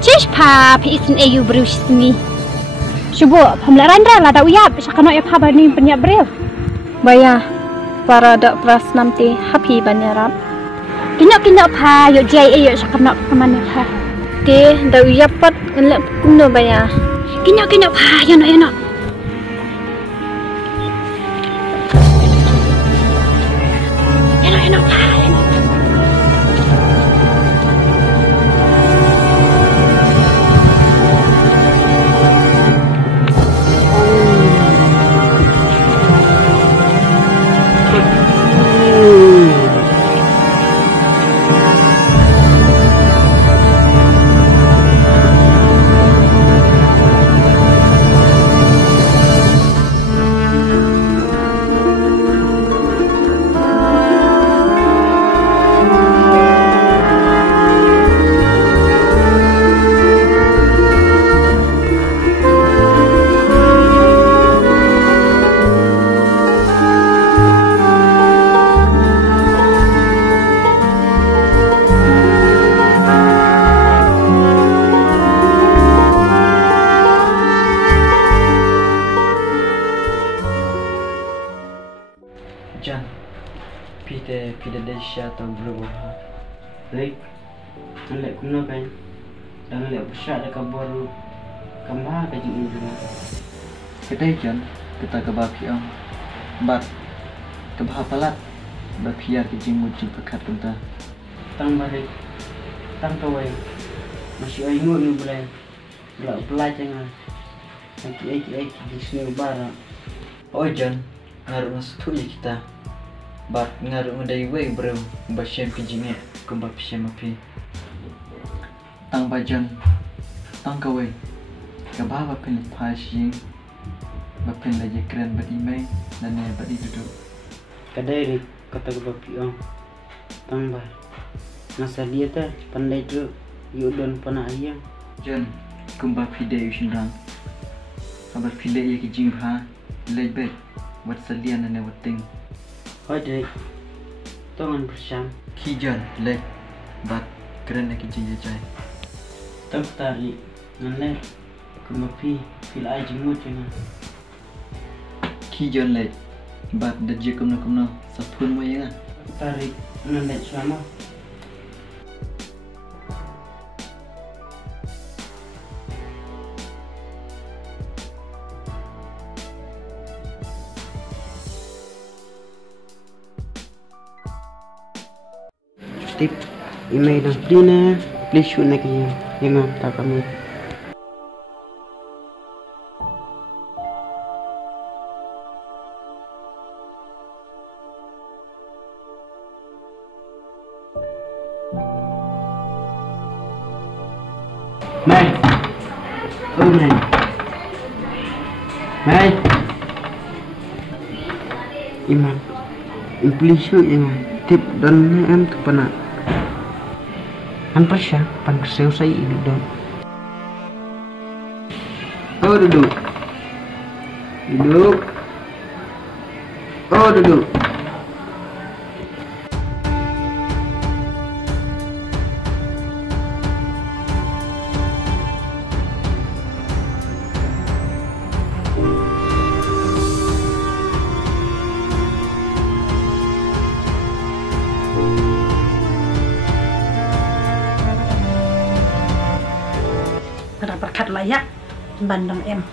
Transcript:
Cish pa pisin ayu berusmi. Coba pemelaran dah lah dah uyap. Sakano ya pa bani penyak bril. Baya para dak pras namti happy banyaram. Kinyak pa yuk jai ayu sakano kemana pa. Ti dak uyap pat ngelak kuno baya. Kinyak pa yana. Yana pa. Jan, pide desya atau berubah. Lek, lek kuno kan, dan lek besar dekat baru, kemana kaji ini juga. Kedai Jan, kita ke bapiang, bat, ke bahapalat, bapiar kejing muncul pekat kita. Tang balik, tang kawai, masih ayu ni bulan, belak belajar ngah, aki di sini ubara. Oh Jan. Ngaruh setuju kita, bat ngaruh ngedai way bro, basyan kejingnya kembali pisah mapi. Tang bajan, tang kawai, kabah bapin pasing, bapin lagi keren badi mai, dan ne badi duduk. Kadai rik kata kebapi ang, tang bah, masa dia tu pandai tu, yudon panah ayam. Jan, kembali pide usindang, kabar pide ia kejing ha, lebih. Buat salian dan everything. Hodek, tongan bersam. Kijan, lek, bat, keren nak kijing jajai. Tak tarik, ngan kemapi, fil aji mut jangan. Kijan lek, bat dajje kumna, sapun mo yang. Tarik, ngan selama. Tip email dan dina please shoot nak yang tak kami Mai oh Mai Iman please shoot yang tip dan em tu pernah Hampa siya, panpasayaw sa iyo doon. Oh, duduk. Duduk. Oh, duduk. Berkat layak bandang em.